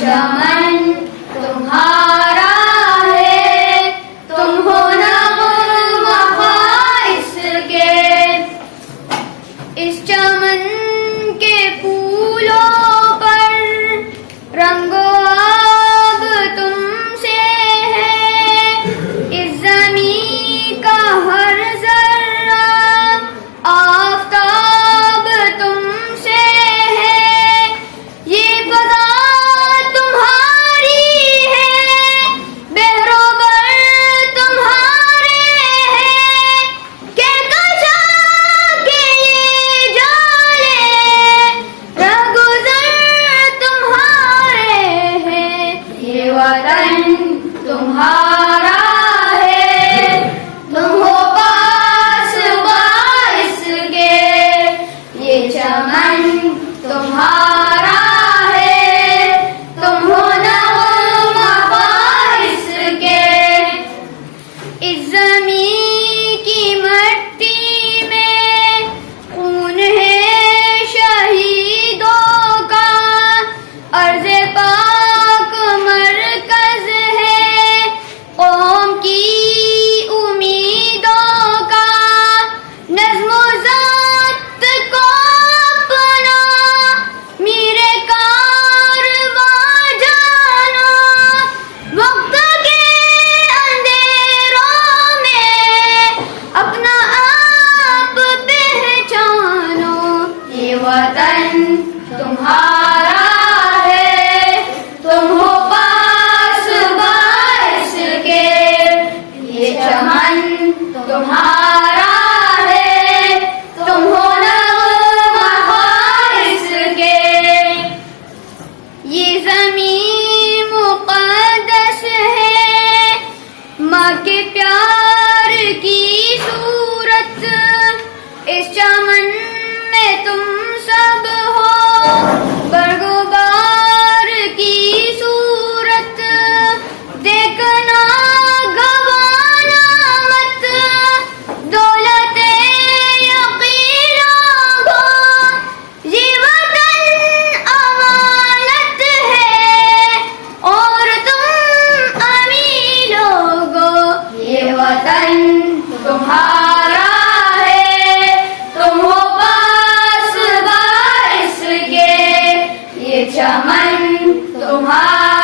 चमन तुम्हारा है, तुम हो नग़्मा इसके। इस चमन के फूलों पर रंगो अब तुमसे है, इस ज़मीं का हर ज़र्रा आफ़ताब तुमसे है। ये फ़ज़ा तुम्हारी है, बेहरोबर तुम्हारे हैं, के कशा के ये जाले रहगुज़र तुम्हारे हैं। ये वतन तुम्हारा है, तुम हो पास बाइस के। ये चमन तुम्हारा है, तुम हो नग़्मा बाइस के। इस ज़मीं की मिट्टी में खून है शहीदों का, अर्ज़े पाक मरकज़ है कौम की उम्मीदों का। नज़्म-ओ ज़ब्त को अपना मीरे कारवां जानो, वक्त के अंधेरों में अपना आप पहचानो। ये वतन तुम्हारा है, तुम हो पास बाइस के। ये चमन तुम्हारा है, तुम हो नग़्मा बाइस के। ये ज़मीं मुक़द्दस है, माँ के प्यार की सूरत। इस चमन में तुम सब हो बरगुबार की सूरत। देखना गवाना मत दौलते यकीनों को, ये वतन अमानत है और तुम अमीर लोगो। ये वतन तुम्हारा है, तुम हो पास बाइस के। ये चमन तुम्हारा